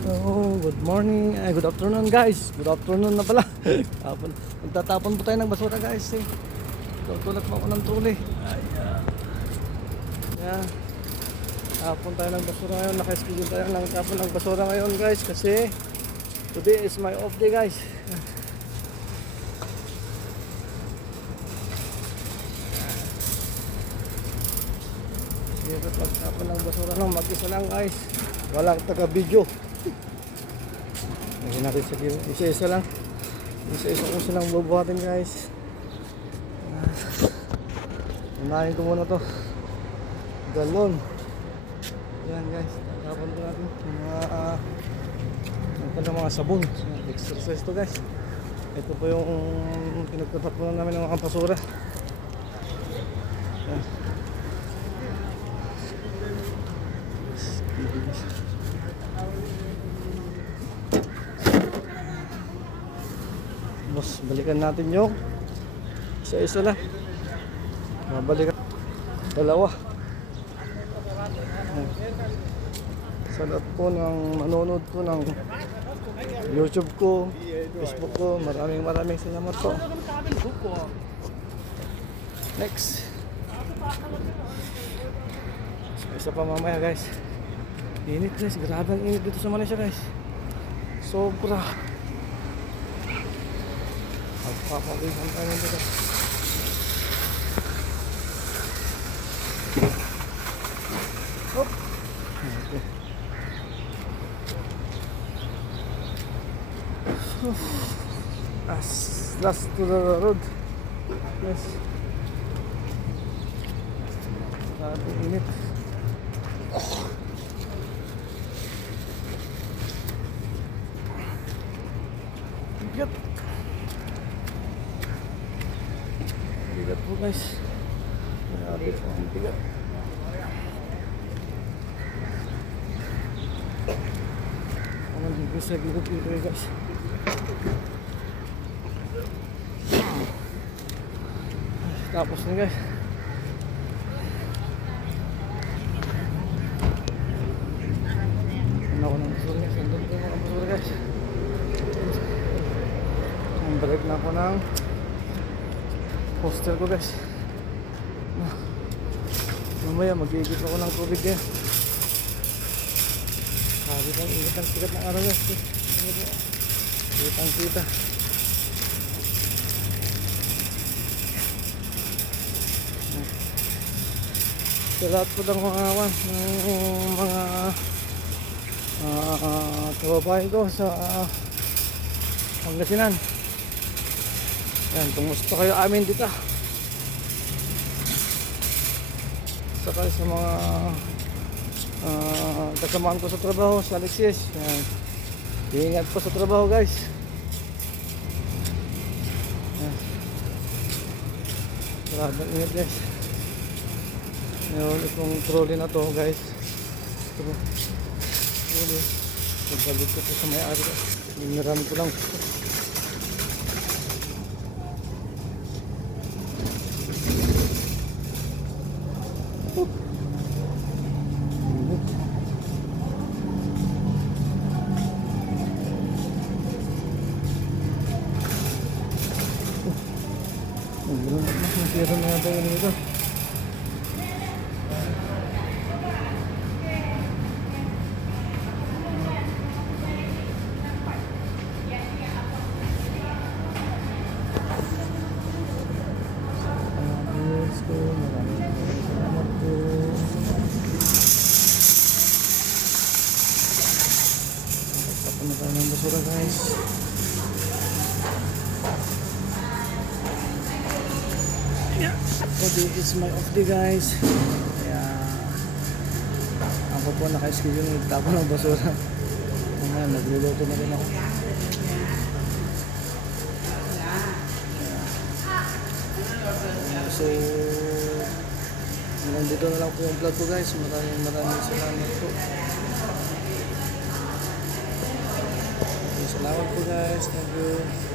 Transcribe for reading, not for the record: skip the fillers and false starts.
Hello, good morning, good afternoon guys. Good afternoon na pala. Tapon, magtatapon po tayo ng basura guys. Tutulak mo ako ng tuli. Ayan. Ayan. Tapon tayo ng basura ngayon. Naka-schedule tayo ng tapon ng basura ngayon guys. Kasi today is my off day guys. Sige, magtapon ng basura lang. Mag-isa lang guys. Walang taga-video. Lagyan natin sa isa-isa lang. Isa-isa kung silang bubuhatin guys. Unahin ko muna to. Galon. Yan guys. Tapon ko natin. Mga sabon. Exercise to guys. Ito po yung pinagtatapunan namin ng mga basura. Yan. Boss, balikan natin yung isa-isa lang. Mabalikan dalawa. Sa lahat po ng manonood ko ng YouTube ko, Facebook ko, maraming salamat po. Next. Isa pa mamaya guys. Init guys, grabe ang init dito sa Malaysia guys. Sobra. Magpapawisan tayo nito guys. Hop. Okay. Last to the road. Yes. Grabe init. Bigat. Bigat po guys. Grabe po ang bigat. Ang bigat sa bigat dito guys. Tapos na guys. Ano ko ng basura guys. Andun ko yung mga basura guys. Balik na ako ng hostel ko guys. Mamaya mag-iigit ako ng tubig eh. Sabi lang, ingat ang sikat ng araw guys. Kitang kita. Sa lahat po ng mga kababayan ko sa Pangasinan. Yan, kumusta kayo amin dito? Saka sa mga kasamaan ko sa trabaho, sa Alexis. Yan. Iingat po sa trabaho guys. Yan. Maraming ingat guys. Ngayon itong trolley na to guys. Trolley. Nagbalik ko po sa may-ari guys. Minarami ko lang. Nasira na yata yun ito. Maraming salamat po. Tapos na tayo ng basura guys. So this is my off day guys. Kaya ako po naka-schedule ng tapon ng basura. Ngayon nagluluto na rin ako. So hanggang dito na lang po yung vlog ko guys. Maraming salamat po. Salamat po guys. Thank you.